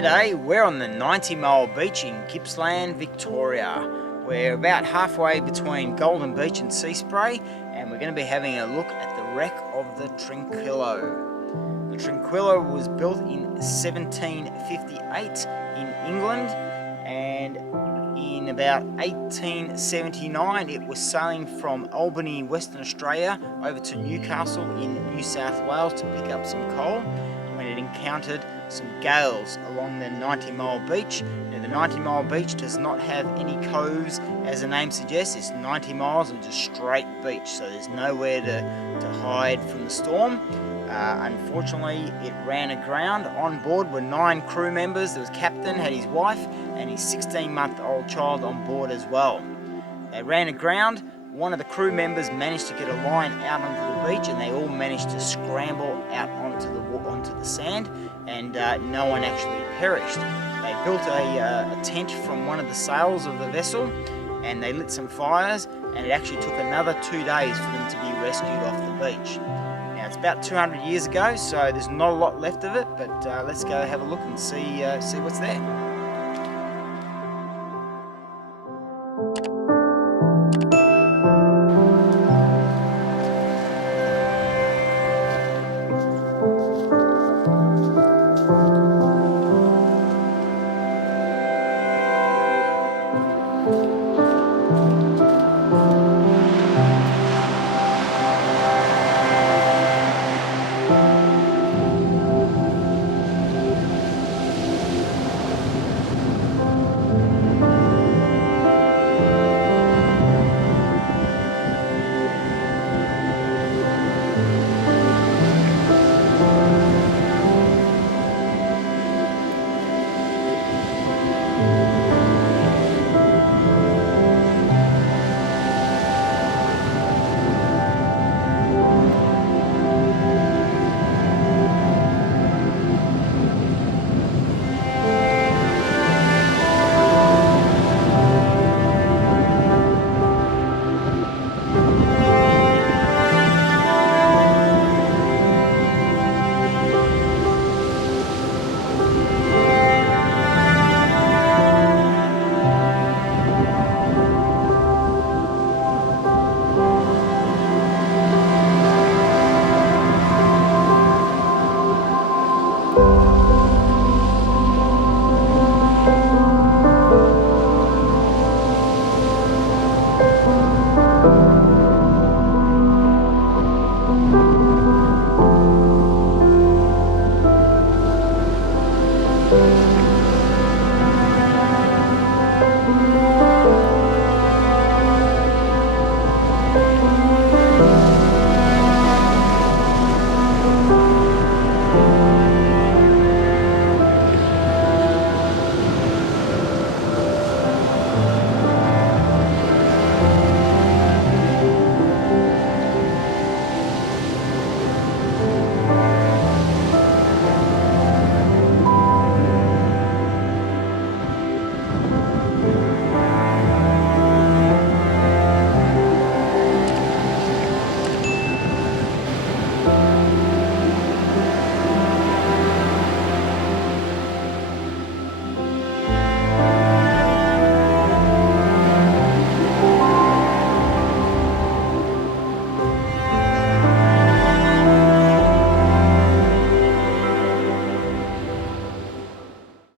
G'day, we're on the 90 Mile Beach in Gippsland, Victoria. We're about halfway between Golden Beach and Sea Spray, and we're going to be having a look at the wreck of the Trinculo. The Trinculo was built in 1758 in England, and in about 1879 it was sailing from Albany, Western Australia over to Newcastle in New South Wales to pick up some coal when it encountered some gales along the 90 Mile Beach. Now, the 90 Mile Beach does not have any coves, as the name suggests. It's 90 miles of just straight beach, so there's nowhere to hide from the storm. Unfortunately, it ran aground. On board were 9 crew members. There was captain, had his wife, and his 16-month-old child on board as well. They ran aground. One of the crew members managed to get a line out onto the beach, and they all managed to scramble out onto the sand, and no one actually perished. They built a tent from one of the sails of the vessel, and they lit some fires, and it actually took another 2 days for them to be rescued off the beach. Now, it's about 200 years ago, so there's not a lot left of it, but let's go have a look and see what's there.